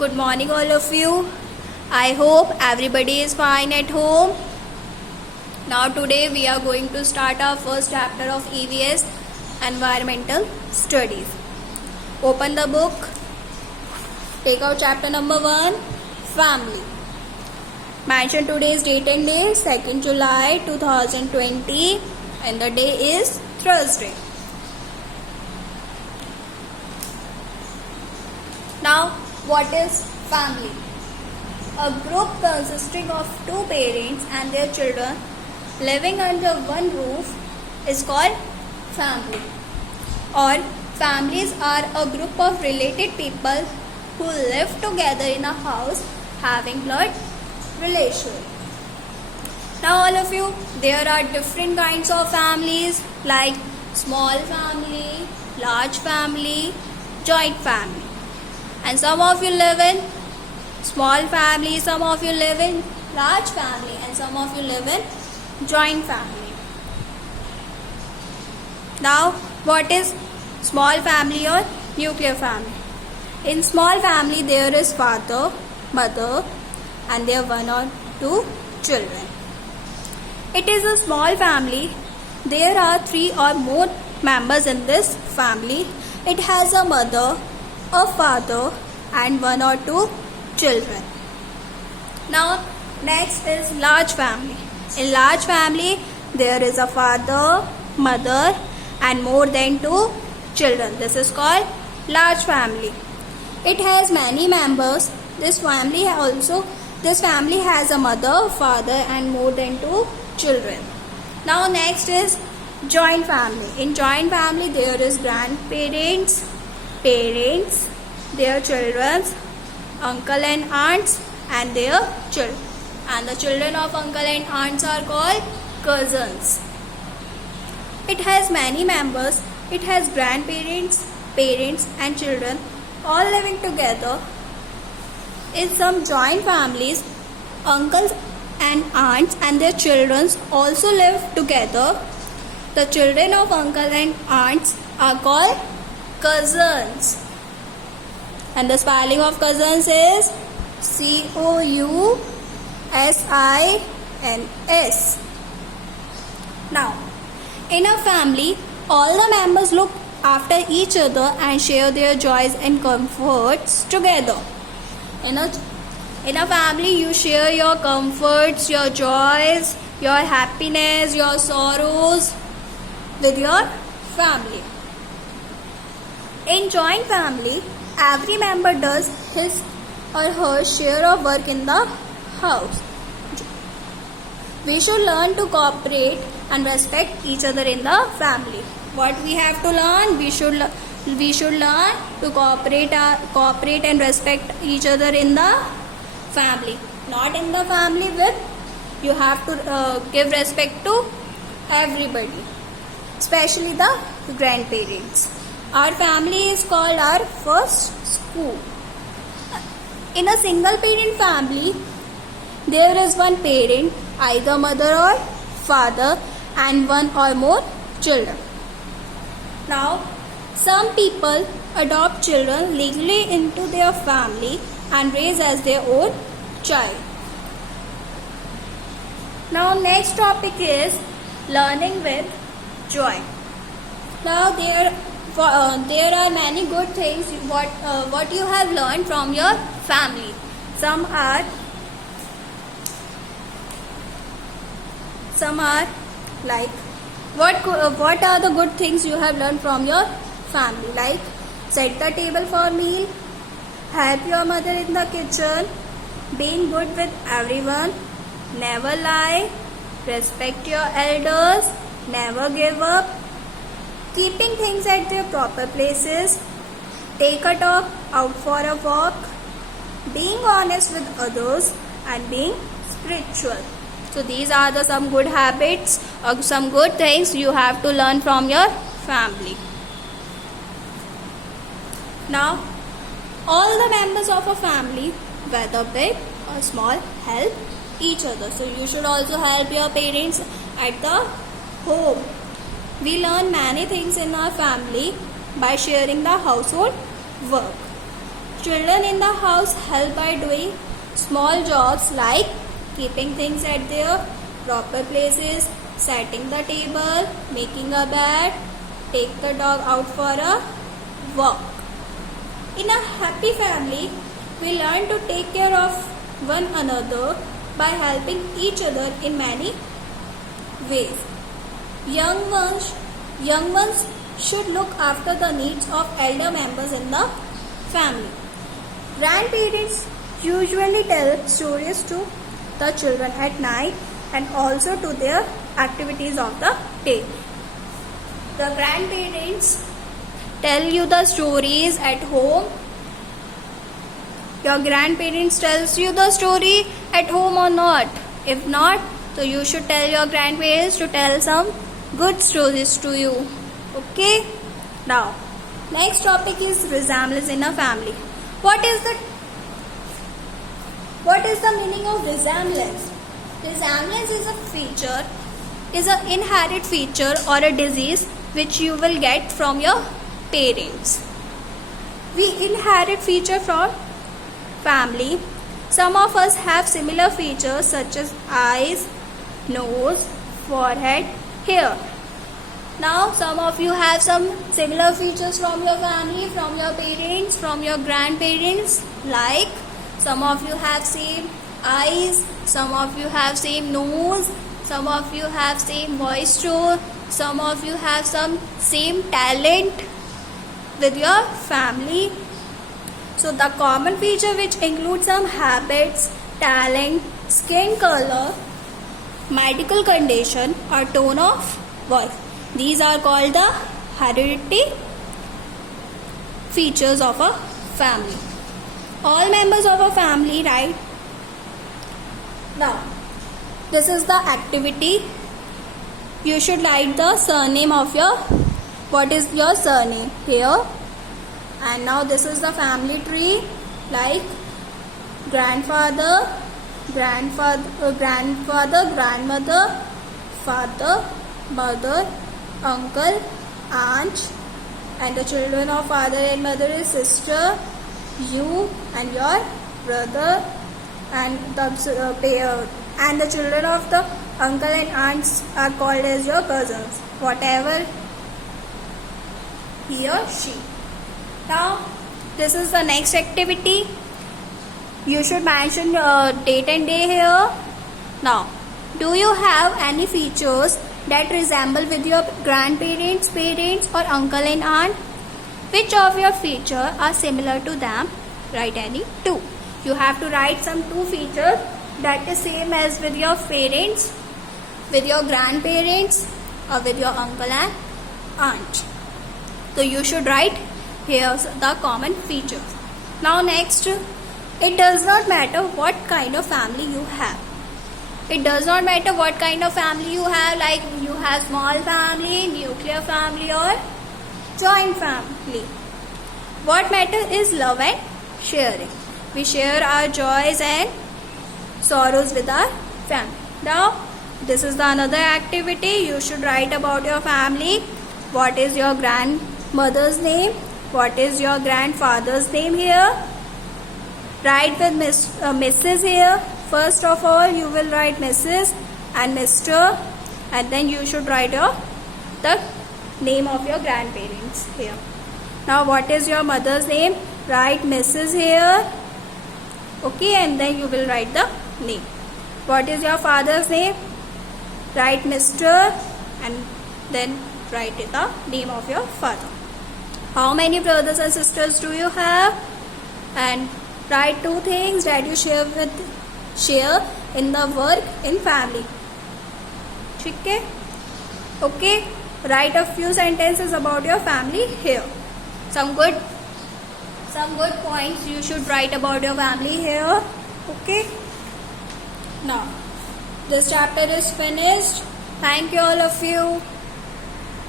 Good morning, all of you. I hope everybody is fine at home. Now, today we are going to start our first chapter of EVS Environmental Studies. Open the book. Take out chapter number 1, Family. Mention today's date and day, 2nd July 2020, and the day is Thursday. Now, what is family? A group consisting of two parents and their children living under one roof is called family. Or families are a group of related people who live together in a house having blood relation. Now all of you, there are different kinds of families like small family, large family, joint family. And some of you live in small family, some of you live in large family, and some of you live in joint family. Now, what is small family or nuclear family? In small family, there is father, mother, and their one or two children. It is a small family. There are 3 or more members in this family. It has a mother, a father, and 1 or 2 children. Now, next is large family. In large family, there is a father, mother, and more than 2 children. This is called large family. It has many members. This family has a mother, father, and more than 2 children. Now, next is joint family. In joint family, there is grandparents, parents, their children, uncle and aunts, and their children. And the children of uncle and aunts are called cousins. It has many members. It has grandparents, parents, and children all living together. In some joint families, uncles and aunts and their children also live together. The children of uncle and aunts are called cousins. And the spelling of cousins is COUSINS. Now, in a family, all the members look after each other and share their joys and comforts together. In a family, you share your comforts, your joys, your happiness, your sorrows with your family. In joint family, every member does his or her share of work in the house. We should learn to cooperate and respect each other in the family. What we have to learn? We should learn to cooperate and respect each other in the family. Not in the family with you have to give respect to everybody, especially the grandparents. Our family is called our first school. In a single parent family, there is one parent, either mother or father, and 1 or more children. Now, some people adopt children legally into their family and raise as their own child. Now, next topic is learning with joy. Now, there are many good things what you have learned from your family. Some are like what are the good things you have learned from your family? Like set the table for meal, help your mother in the kitchen, being good with everyone, never lie, respect your elders, never give up, keeping things at their proper places, take a dog out for a walk, being honest with others, and being spiritual. So these are some good habits or some good things you have to learn from your family. Now, all the members of a family, whether big or small, help each other. So you should also help your parents at the home. We learn many things in our family by sharing the household work. Children in the house help by doing small jobs like keeping things at their proper places, setting the table, making a bed, take the dog out for a walk. In a happy family, we learn to take care of one another by helping each other in many ways. Young ones should look after the needs of elder members in the family. Grandparents usually tell stories to the children at night and also to their activities of the day. The grandparents tell you the stories at home. Your grandparents tells you the story at home or not? If not, so you should tell your grandparents to tell some good stories to you. Okay? Now, next topic is resemblance in a family. What is the meaning of resemblance? Resemblance is an inherited feature or a disease which you will get from your parents. We inherit feature from family. Some of us have similar features such as eyes, nose, forehead, hair. Now, some of you have some similar features from your family, from your parents, from your grandparents. Like, some of you have same eyes, some of you have same nose, some of you have same voice tone, some of you have some same talent with your family. So, the common feature which includes some habits, talent, skin color, medical condition or tone of voice. These are called the hereditary features of a family. All members of a family, right? Now, this is the activity. You should write the surname of what is your surname here. And now this is the family tree, like grandfather, grandmother, father, mother, uncle, aunt, and the children of father and mother is sister, you and your brother, and the children of the uncle and aunts are called as your cousins, whatever he or she. Now, this is the next activity. You should mention your date and day here. Now, do you have any features that resemble with your grandparents, parents or uncle and aunt? Which of your features are similar to them? Write any two. You have to write some two features that is same as with your parents, with your grandparents or with your uncle and aunt. So you should write here the common features. Now next, it does not matter what kind of family you have. It does not matter what kind of family you have, like you have small family, nuclear family or joint family. What matters is love and sharing. We share our joys and sorrows with our family. Now, this is the another activity. You should write about your family. What is your grandmother's name? What is your grandfather's name here? Write with Mrs. here. First of all, you will write Mrs. and Mr. and then you should write the name of your grandparents here. Now, what is your mother's name? Write Mrs. here. Okay, and then you will write the name. What is your father's name? Write Mr. and then write the name of your father. How many brothers and sisters do you have? And write two things that you share in the work in family. Okay? Write a few sentences about your family here. Some good points you should write about your family here. Okay? Now, this chapter is finished. Thank you all of you.